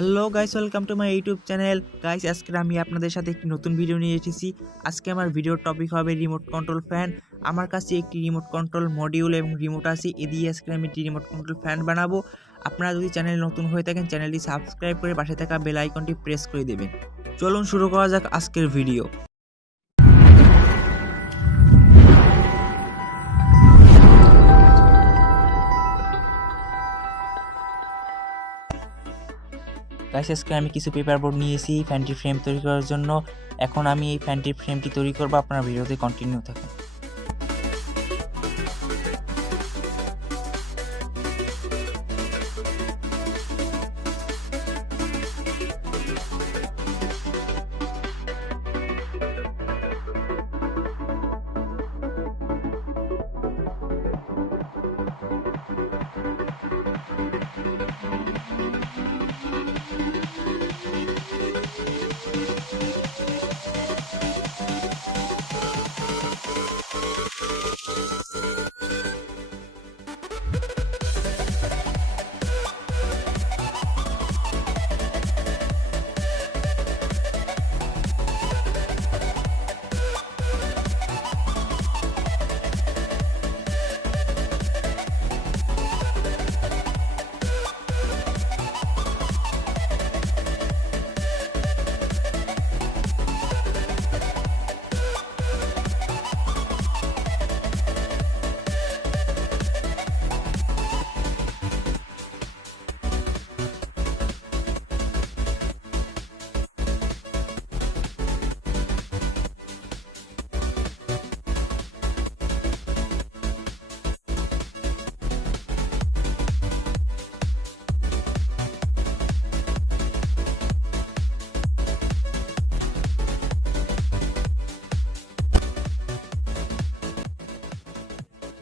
Hello guys, welcome to my YouTube channel. Guys, আজকে আমি আপনাদের সাথে একটি নতুন ভিডিও নিয়ে এসেছি। আজকে আমার ভিডিওর টপিক হবে রিমোট কন্ট্রোল ফ্যান। আমার কাছে একটি রিমোট কন্ট্রোল মডিউল এবং রিমোট আছে, এ দিয়ে আজকে আমি একটি রিমোট কন্ট্রোল ফ্যান বানাবো। আপনারা যদি চ্যানেল নতুন হয়ে থাকেন, চ্যানেলটি সাবস্ক্রাইব করে পাশে থাকা বেল আইকনটি প্রেস করে দেবেন। চলুন শুরু করা যাক আজকের ভিডিও। গাইস, আজকে আমি কিছু পেপার বোর্ড নিয়েছি ফ্যানটি ফ্রেম তৈরি করার জন্য। এখন আমি এই ফ্যানটির ফ্রেমটি তৈরি করবো, আপনার ভিডিওতে কন্টিনিউ থাকুন।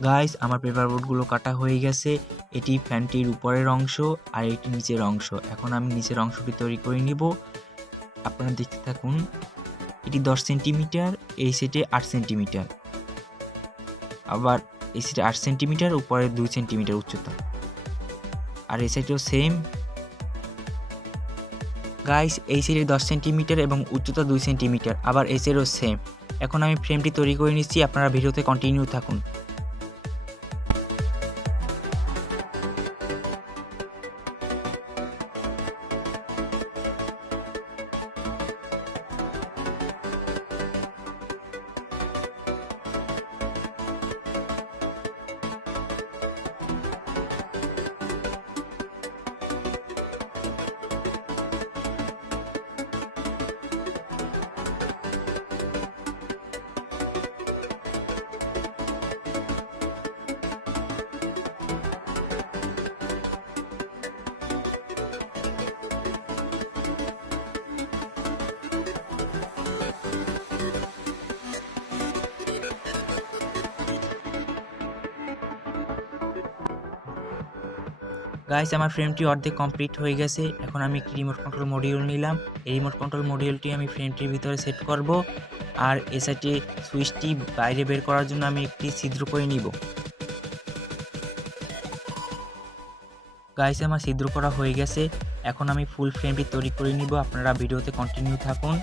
গাইস, আমার পেপার বোর্ডগুলো কাটা হয়ে গেছে। এটি ফ্যানটির উপরের অংশ আর এটি নিচের অংশ। এখন আমি নিচের অংশটি তৈরি করে নিব, আপনারা দেখতে থাকুন। এটি 10 সেন্টিমিটার, এই সেটে 8 সেন্টিমিটার, আবার এই সেটে 8 সেন্টিমিটার, উপরে 2 সেন্টিমিটার উচ্চতা, আর এই সাইডেও সেম। গাইস, এই সাইডে 10 সেন্টিমিটার এবং উচ্চতা 2 সেন্টিমিটার, আবার এই সাইডেও সেম। এখন আমি ফ্রেমটি তৈরি করে নিচ্ছি, আপনারা ভিডিওতে কন্টিনিউ থাকুন। গাইস, আমার ফ্রেমটি অর্ধেক কমপ্লিট হয়ে গেছে। এখন আমি একটি রিমোট কন্ট্রোল মডিউল নিলাম। এই রিমোট কন্ট্রোল মডিউলটি আমি ফ্রেমটির ভিতরে সেট করব, আর এ সাইডে সুইচটি বাইরে বের করার জন্য আমি একটি ছিদ্র করে নিব। গাইস, আমার ছিদ্র করা হয়ে গেছে। এখন আমি ফুল ফ্রেমটি তৈরি করে নিব, আপনারা ভিডিওতে কন্টিনিউ থাকুন।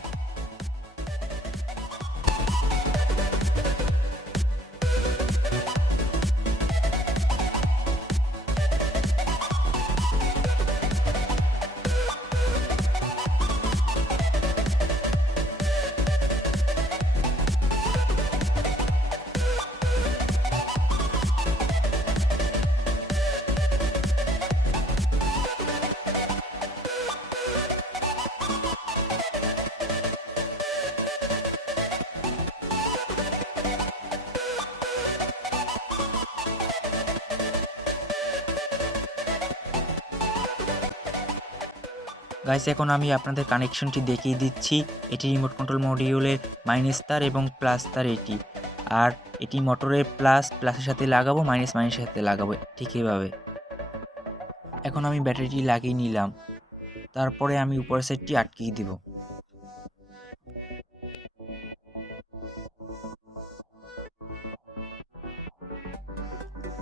গাইস, এখন আমি আপনাদের কানেকশনটি দেখিয়ে দিচ্ছি। এটি রিমোট কন্ট্রোল মডিউলের মাইনাস তার এবং প্লাস তার এটি, আর এটি মোটরের প্লাসের সাথে লাগাবো, মাইনাসের সাথে লাগাবো, ঠিক এভাবে। এখন আমি ব্যাটারিটি লাগিয়ে নিলাম, তারপরে আমি উপরের সাইডটি আটকিয়ে দিব।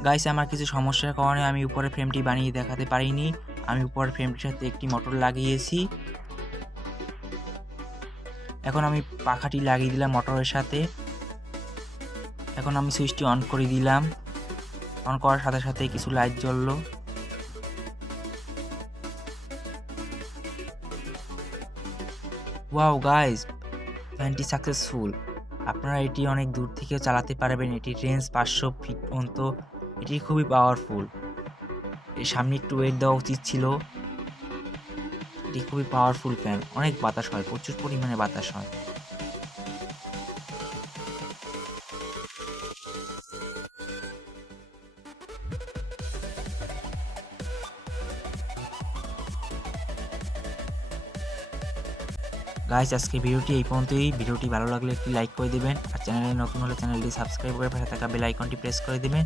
গাইস, আমার কিছু সমস্যার কারণে আমি উপরে ফ্রেমটি বানিয়ে দেখাতে পারিনি। আমি উপরের ফ্রেমটির সাথে একটি মোটর লাগিয়েছি। এখন আমি পাখাটি লাগিয়ে দিলাম মোটরের সাথে। এখন আমি সুইচটি অন করে দিলাম। অন করার সাথে সাথে কিছু লাইট জ্বললো। ওয়াও গাইস, ফ্যানটি সাকসেসফুল। আপনারা এটি অনেক দূর থেকেও চালাতে পারবেন। এটির রেঞ্জ 500 ফিট পর্যন্ত। এটি খুবই পাওয়ারফুল। এর সামনে একটু ওয়েট দেওয়া উচিত ছিল। এটি খুবই পাওয়ারফুল ফ্যান। অনেক বাতাস হয়, প্রচুর পরিমাণে বাতাস হয়। গাইস, আজকে ভিডিওটি এই পর্যন্তই। ভিডিওটি ভালো লাগলে একটি লাইক করে দেবেন, আর চ্যানেলে নতুন হলে চ্যানেলটি সাবস্ক্রাইব করে পাশে থাকা বেল আইকনটি প্রেস করে দেবেন।